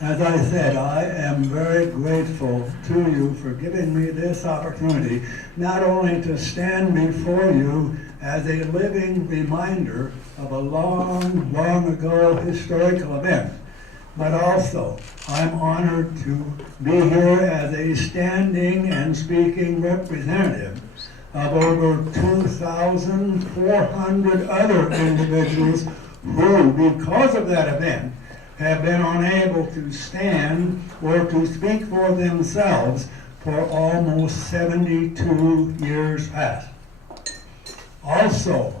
As I said, I am very grateful to you for giving me this opportunity, not only to stand before you as a living reminder of a long, long ago historical event, but also I'm honored to be here as a standing and speaking representative of over 2,400 other individuals who, because of that event, have been unable to stand or to speak for themselves for almost 72 years past. Also,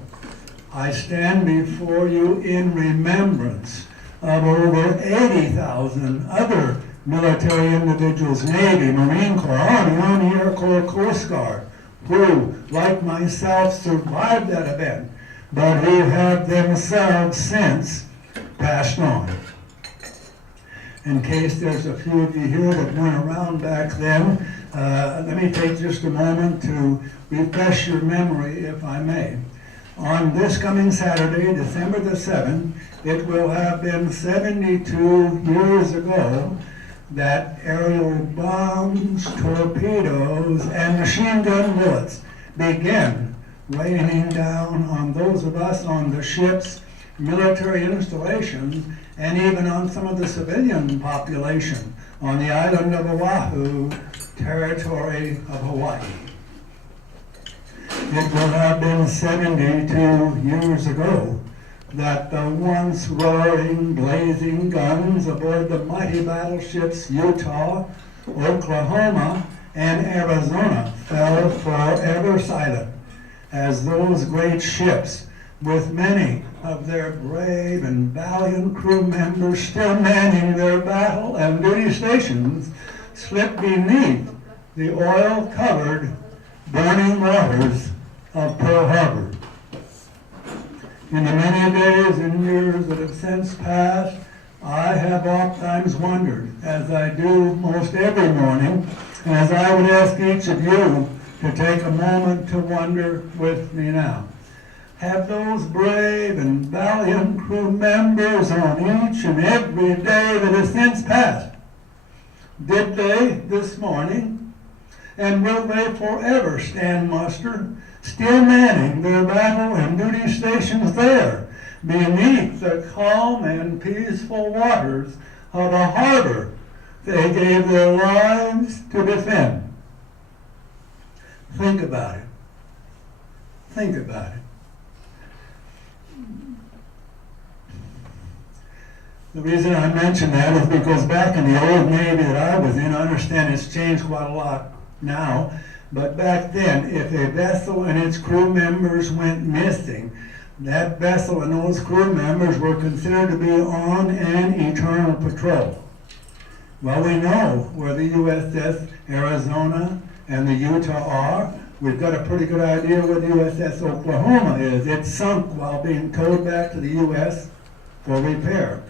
I stand before you in remembrance of over 80,000 other military individuals, Navy, Marine Corps, Army Air Corps, Coast Guard, who, like myself, survived that event, but who have themselves since passed on. In case there's a few of you here that weren't around back then, let me take just a moment to refresh your memory, if I may. On this coming Saturday, December the 7th, it will have been 72 years ago that aerial bombs, torpedoes, and machine gun bullets began raining down on those of us on the ships, military installations, and even on some of the civilian population on the island of Oahu, territory of Hawaii. It will have been 72 years ago that the once roaring, blazing guns aboard the mighty battleships Utah, Oklahoma, and Arizona fell forever silent as those great ships, with many of their brave and valiant crew members still manning their battle and duty stations, slipped beneath the oil-covered, burning waters of Pearl Harbor. In the many days and years that have since passed, I have oftentimes wondered, as I do most every morning, and as I would ask each of you to take a moment to wonder with me now. Have those brave and valiant crew members on each and every day that has since passed, did they this morning, and will they forever stand muster, still manning their battle and duty stations there, beneath the calm and peaceful waters of a harbor they gave their lives to defend? Think about it. Think about it. The reason I mention that is because back in the old Navy that I was in, I understand it's changed quite a lot now, but back then, if a vessel and its crew members went missing, that vessel and those crew members were considered to be on an eternal patrol. Well, we know where the USS Arizona and the Utah are. We've got a pretty good idea where the USS Oklahoma is. It sunk while being towed back to the U.S. for repair.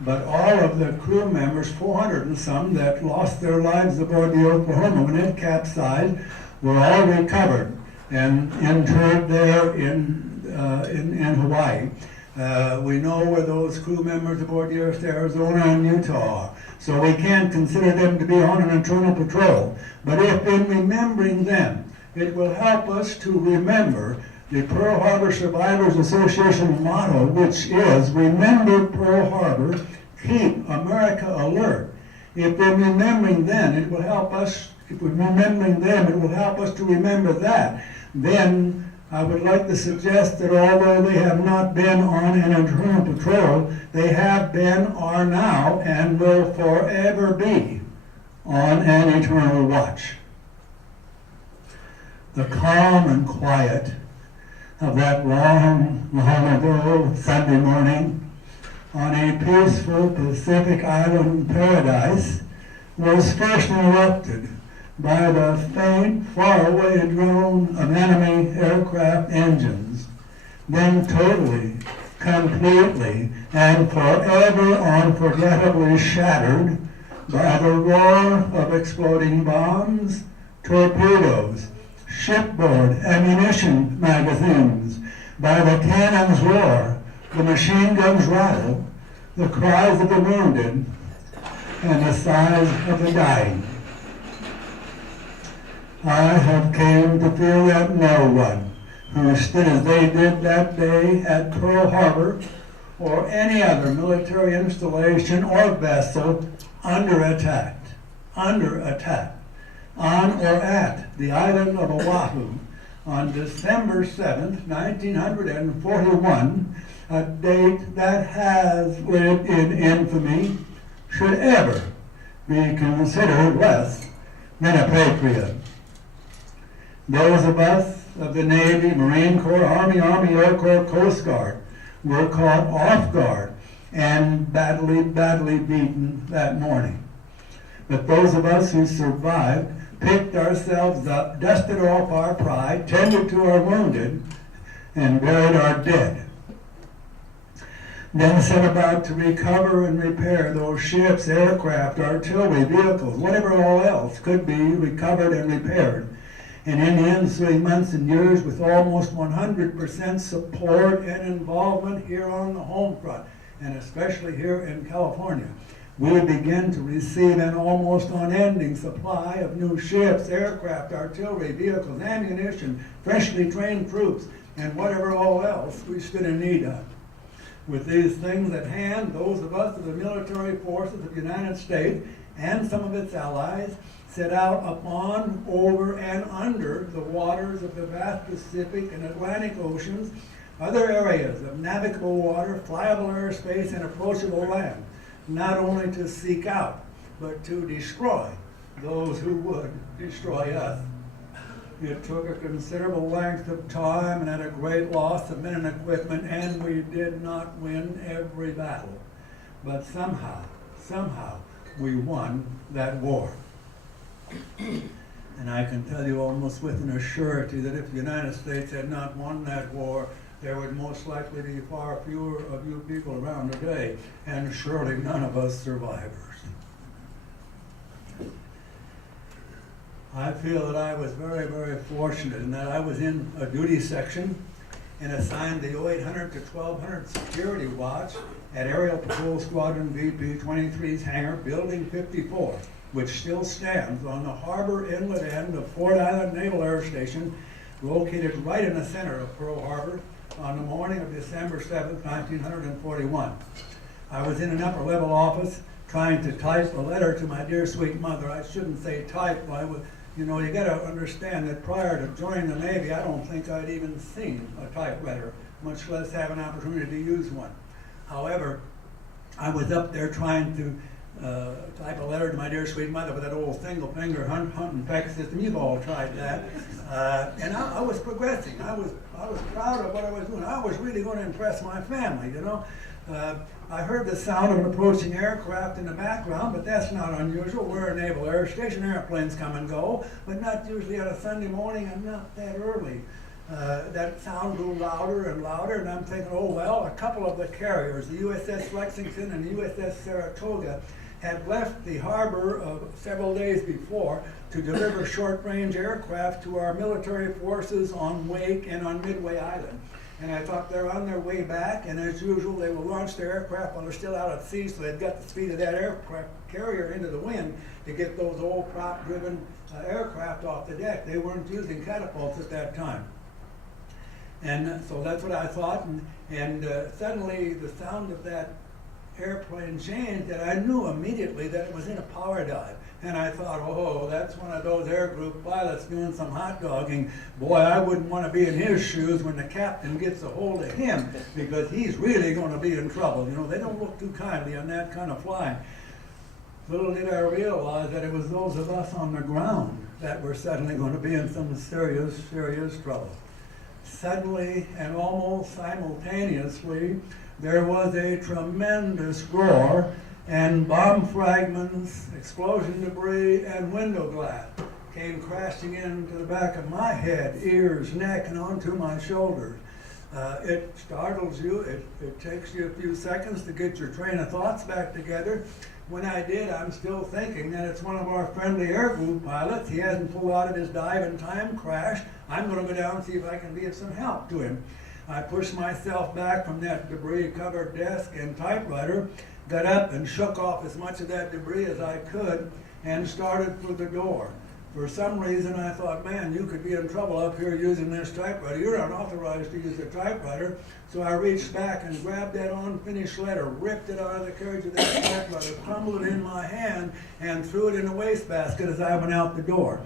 But all of the crew members, 400 and some, that lost their lives aboard the Oklahoma when it capsized, were all recovered and interred there in Hawaii. We know where those crew members aboard the USS Arizona and Utah are. So we can't consider them to be on an eternal patrol. But if in remembering them, it will help us to remember the Pearl Harbor Survivors Association motto, which is, remember Pearl Harbor, keep America alert. If we're remembering them, it will help us to remember that. Then I would like to suggest that although they have not been on an eternal patrol, they have been, are now, and will forever be on an eternal watch. The calm and quiet of that long, long ago Sunday morning on a peaceful Pacific Island paradise was first interrupted by the faint, faraway drone of enemy aircraft engines, then totally, completely, and forever unforgettably shattered by the roar of exploding bombs, torpedoes, shipboard ammunition magazines, by the cannons roar, the machine guns rattle, the cries of the wounded, and the sighs of the dying. I have came to feel that no one who stood as they did that day at Pearl Harbor or any other military installation or vessel under attack, on or at the island of Oahu on December 7th, 1941, a date that has lived in infamy, should ever be considered less than a patriot. Those of us of the Navy, Marine Corps, Army Air Corps, Coast Guard were caught off guard and badly beaten that morning. But those of us who survived picked ourselves up, dusted off our pride, tended to our wounded, and buried our dead. Then set about to recover and repair those ships, aircraft, artillery, vehicles, whatever all else could be recovered and repaired. And in the ensuing months and years, with almost 100% support and involvement here on the home front, and especially here in California, we begin to receive an almost unending supply of new ships, aircraft, artillery, vehicles, ammunition, freshly trained troops, and whatever all else we stood in need of. With these things at hand, those of us of the military forces of the United States and some of its allies set out upon, over, and under the waters of the vast Pacific and Atlantic Oceans, other areas of navigable water, flyable airspace, and approachable land, not only to seek out, but to destroy those who would destroy us. It took a considerable length of time and at a great loss of men and equipment, and we did not win every battle. But somehow, we won that war. And I can tell you almost with an assurity that if the United States had not won that war, there would most likely be far fewer of you people around today, and surely none of us survivors. I feel that I was very, very fortunate in that I was in a duty section and assigned the 0800 to 1200 security watch at Aerial Patrol Squadron VP 23's hangar, Building 54, which still stands on the harbor inlet end of Ford Island Naval Air Station, located right in the center of Pearl Harbor on the morning of December 7th, 1941. I was in an upper level office trying to type a letter to my dear sweet mother. I shouldn't say type, I would, you gotta understand that prior to joining the Navy, I don't think I'd even seen a typewriter, much less have an opportunity to use one. However, I was up there trying to type a letter to my dear sweet mother with that old single finger hunt and peck system. You've all tried that. And I was progressing. I was proud of what I was doing. I was really going to impress my family, I heard the sound of an approaching aircraft in the background, but that's not unusual. We're a naval air station. Airplanes come and go, but not usually on a Sunday morning and not that early. That sound grew louder and louder, and I'm thinking, oh well, a couple of the carriers, the USS Lexington and the USS Saratoga, had left the harbor several days before to deliver short-range aircraft to our military forces on Wake and on Midway Island. And I thought they're on their way back, and as usual, they will launch their aircraft while they're still out at sea, so they've got the speed of that aircraft carrier into the wind to get those old prop-driven aircraft off the deck. They weren't using catapults at that time. And so that's what I thought, and suddenly the sound of that airplane changed, and I knew immediately that it was in a power dive. And I thought, oh, that's one of those air group pilots doing some hot dogging. Boy, I wouldn't want to be in his shoes when the captain gets a hold of him, because he's really going to be in trouble. They don't look too kindly on that kind of flying. Little did I realize that it was those of us on the ground that were suddenly going to be in some serious, serious trouble. Suddenly and almost simultaneously, there was a tremendous roar, and bomb fragments, explosion debris, and window glass came crashing into the back of my head, ears, neck, and onto my shoulders. It startles you. It takes you a few seconds to get your train of thoughts back together. When I did, I'm still thinking that it's one of our friendly air group pilots. He hasn't pulled out of his dive in time, crashed. I'm going to go down and see if I can be of some help to him. I pushed myself back from that debris-covered desk and typewriter, got up and shook off as much of that debris as I could, and started for the door. For some reason, I thought, man, you could be in trouble up here using this typewriter. You're not authorized to use a typewriter. So I reached back and grabbed that unfinished letter, ripped it out of the carriage of that typewriter, crumbled it in my hand, and threw it in the wastebasket as I went out the door.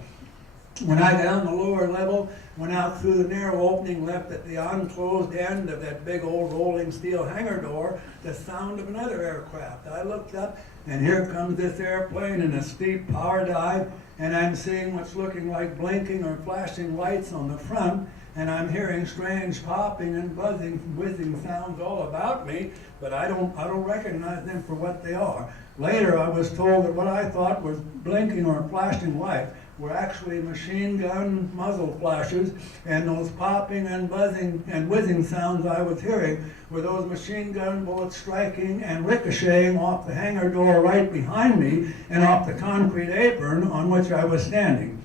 When I got on the lower level, went out through the narrow opening left at the unclosed end of that big old rolling steel hangar door, the sound of another aircraft. I looked up, and here comes this airplane in a steep power dive, and I'm seeing what's looking like blinking or flashing lights on the front, and I'm hearing strange popping and buzzing, whizzing sounds all about me, but I don't recognize them for what they are. Later, I was told that what I thought was blinking or flashing lights were actually machine gun muzzle flashes, and those popping and buzzing and whizzing sounds I was hearing were those machine gun bullets striking and ricocheting off the hangar door right behind me and off the concrete apron on which I was standing.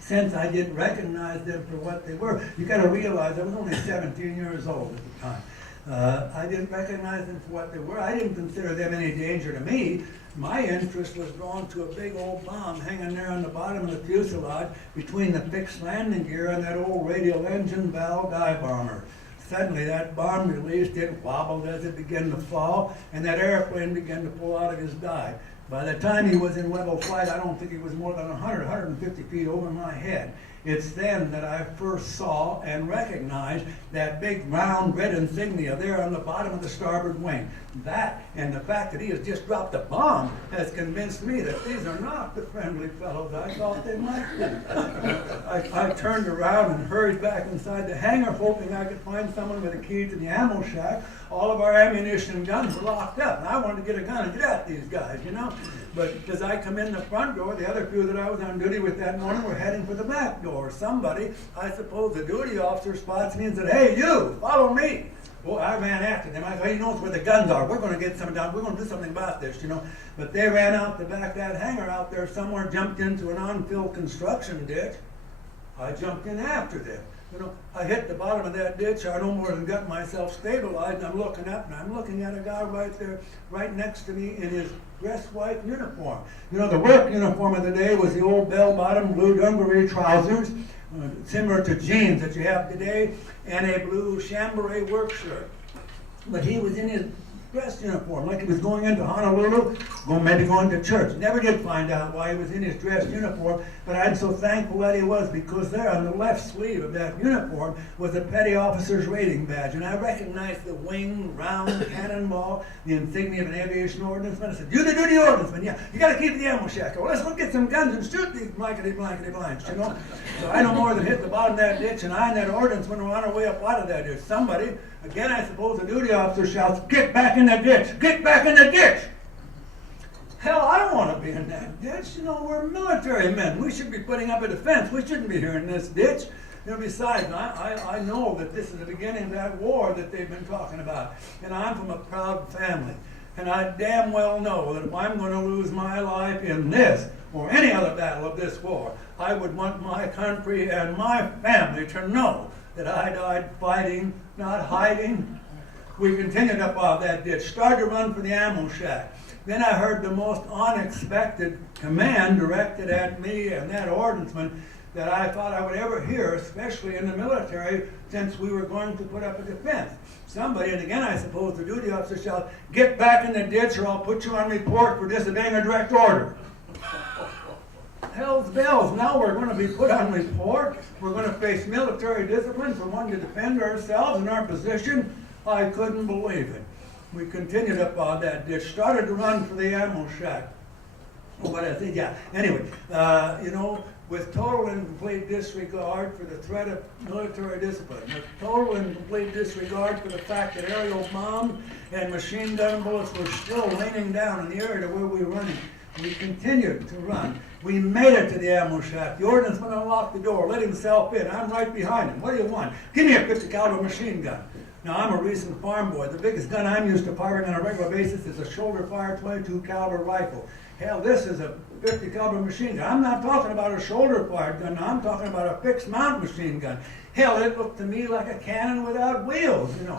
Since I didn't recognize them for what they were, you got to realize I was only 17 years old at the time. I didn't recognize them for what they were. I didn't consider them any danger to me. My interest was drawn to a big old bomb hanging there on the bottom of the fuselage between the fixed landing gear and that old radial engine valve dive bomber. Suddenly that bomb released, it wobbled as it began to fall, and that airplane began to pull out of his dive. By the time he was in level flight, I don't think he was more than 100, 150 feet over my head. It's then that I first saw and recognized that big round red insignia there on the bottom of the starboard wing. That and the fact that he has just dropped a bomb has convinced me that these are not the friendly fellows I thought they might be. I turned around and hurried back inside the hangar, hoping I could find someone with a key to the ammo shack. All of our ammunition and guns were locked up, and I wanted to get a gun and get at these guys, you know. But as I come in the front door, the other few that I was on duty with that morning were heading for the back door. Somebody, I suppose the duty officer, spots me and said, "Hey, you, follow me." Well, I ran after them. I thought, he knows where the guns are. We're going to get some down. We're going to do something about this, you know. But they ran out the back of that hangar out there somewhere, jumped into an unfilled construction ditch. I jumped in after them. You know, I hit the bottom of that ditch. I no more than got myself stabilized. And I'm looking up, and I'm looking at a guy right there, right next to me in his dress white uniform. You know, the work uniform of the day was the old bell-bottom blue dungaree trousers, similar to jeans that you have today, and a blue chambray work shirt. But he was in his dress uniform, like he was going into Honolulu, maybe going to church. Never did find out why he was in his dress uniform, but I'm so thankful that he was, because there on the left sleeve of that uniform was a petty officer's rating badge, and I recognized the wing, round, cannonball, the insignia of an aviation ordnanceman. I said, "You the duty ordnanceman, yeah, you got to keep the ammo shack. Well, let's go get some guns and shoot these blankety blanks, you know." So I no more than hit the bottom of that ditch, and I and that ordnanceman were on our way up out of that ditch. Somebody, again I suppose the duty officer, shouts, "Get back in the ditch! Get back in the ditch!" Hell, I don't want to be in that ditch. You know, we're military men. We should be putting up a defense. We shouldn't be here in this ditch. You know, besides, I know that this is the beginning of that war that they've been talking about. And I'm from a proud family. And I damn well know that if I'm going to lose my life in this or any other battle of this war, I would want my country and my family to know that I died fighting, not hiding. We continued up out of that ditch, started to run for the ammo shack. Then I heard the most unexpected command directed at me and that ordnanceman that I thought I would ever hear, especially in the military, since we were going to put up a defense. Somebody, and again I suppose the duty officer shouted, "Get back in the ditch or I'll put you on report for disobeying a direct order." Hell's bells, now we're going to be put on report. We're going to face military discipline for wanting to defend ourselves and our position. I couldn't believe it. We continued up on that ditch, started to run for the ammo shack. Oh, but I think, yeah. Anyway, you know, with total and complete disregard for the threat of military discipline, with total and complete disregard for the fact that aerial bombs and machine gun bullets were still raining down in the area where we were running, we continued to run. We made it to the ammo shack. The ordnanceman unlocked the door, let himself in. I'm right behind him. "What do you want?" "Give me a 50 caliber machine gun." Now, I'm a recent farm boy. The biggest gun I'm used to firing on a regular basis is a shoulder-fire 22 caliber rifle. Hell, this is a 50 caliber machine gun. I'm not talking about a shoulder-fired gun. Now, I'm talking about a fixed mount machine gun. Hell, it looked to me like a cannon without wheels, you know.